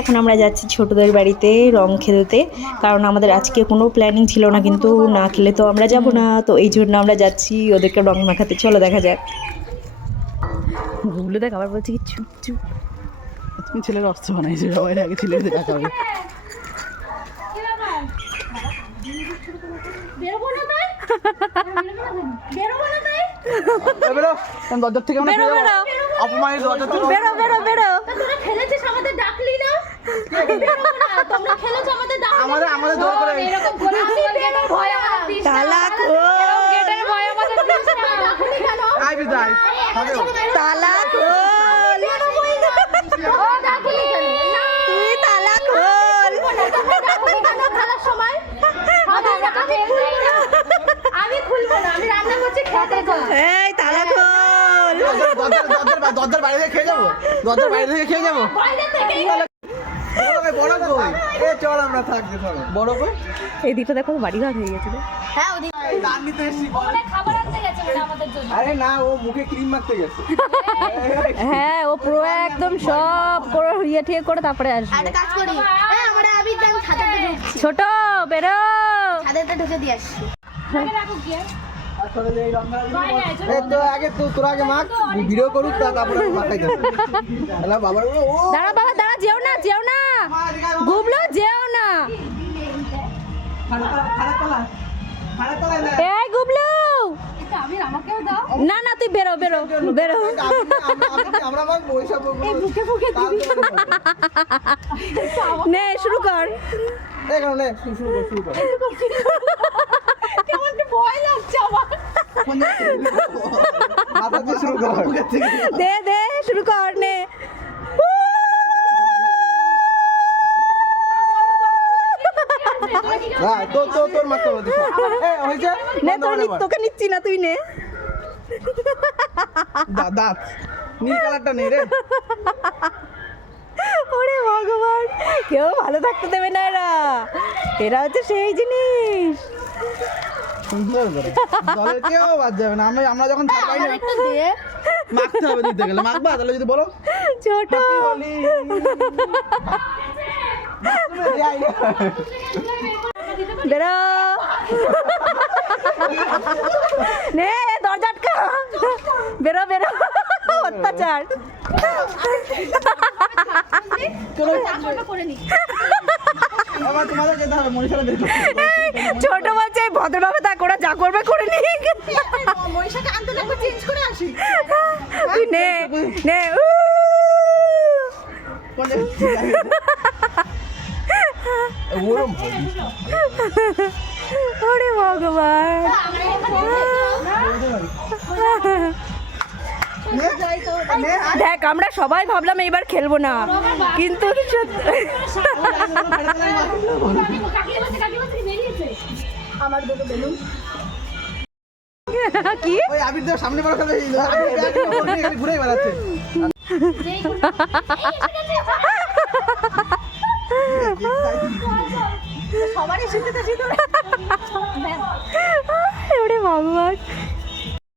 এখন আমরা যাচ্ছি ছোটদের বাড়িতে রং খেলতে, কারণ আমাদের আজকে কোনো প্ল্যানিং ছিল না, কিন্তু না খেলে তো আমরা যাব না, তো এই জন্য আমরা যাচ্ছি ওদেরকে রং মাখাতে। চলো দেখা যাক। গুলো দেখ আবার বলছি কি চুপ চুপ। তুমি ছেলের অস্ত্র বানাইছো, সবাই আগে ছেলেদের দেখাবে। দরজার থেকে অপমানিত দরজার থেকে বেরো বেরো বেরো। তোরা খেলেছিস আমাদের ডাকলি না, তোমরা খেলেছো আমাদের ডাকলি আমাদের আমাদের দোয়া করে এরকম করে ভয় আমাদের দিস না। তালাক ও গেটের ভয় আমাদের দিস না। ডাকলি কেন? আই বিদায় তালাক ও ও ডাকলি কেন? তুই তালাক হল ডাকলি কেন খেলার সময়? আমি খুলবো না, আমি রান্না করছি খেতে যা। এই তালাক হল দরজার বাইরে থেকে খেয়ে যাবো, দরজার বাইরে থেকে খেয়ে যাবো। চল আমরা থাকতে চলো বড় কই এই দিকটা দেখো বাড়িঘর হয়ে গেছে। হ্যাঁ ওদিকে দান নিতে এসেছি, খাবার আনতে গেছে মানে আমাদের জন্য। আরে না, ও মুখে ক্রিম মাখতে গেছে। হ্যাঁ ও পুরো একদম সব করে ইয়ে ঠিক করে তারপরে আসবে। একটা কাজ করি, আমরা আবির দাম ছাদেতে ঢুকছি, ছোট বেরো ছাদেতে ঢুকে দিয়ে আসছি। আগে রাখো কি আগে তোরা আগে মাখ, ভিডিও করুক তারপরে মাখাই দেবো। বাবা দাঁড়া বাবা দাঁড়া, যেও না যেও না গুবলো, যেও না। এই গুবলু আবির আমাকেও দাও। না না তুই বেরো বেরো বেরো। আমরা মাখবো ওইসব মুখে মুখে দিবি। নে শুরু কর। এই কারণে শুরু কর কেমন একটা ভয় লাগছে আমার। মাথা দিয়ে শুরু কর। দে দে শুরু কর নে। হ্যাঁ তোর মাথা দিয়ে এই হইছে নে তোকে নিচ্ছি না, তুই নে। দাঁত নীল কালারটা নেই রে। ওরে ভগবান, কেউ ভালো থাকতে দেবে না এরা, এরা হচ্ছে সেই জিনিস। সুন্দর করে দলের কেউ বাদ যাবে না। আমরা যখন থাকবাই না একটু দে, মাখতে হবে, দিতে গেলে মাখবা, তাহলে যদি বলো ছোট বেরো নে, দরজা আটকা, বেরো বেরো, অত্যাচার। আবার তোমাদের যেতে হবে মনীষারা বের করতে। ছোট বলছে ভদ্রভাবে তা করে যা করবে করে নি। মনীষাকে আনতে লাগবে, চেঞ্জ করে আসি। তুই নে নে। ওরম ওরে ভগবান, দেখ আমরা সবাই ভাবলাম এইবার খেলবো না, কিন্তু আমার দুটো বেলুন কি ওই আবিরদের সামনে বড় খেলে ঘুরে বেড়াচ্ছে। সবারই শীতে ওরে ভগবান।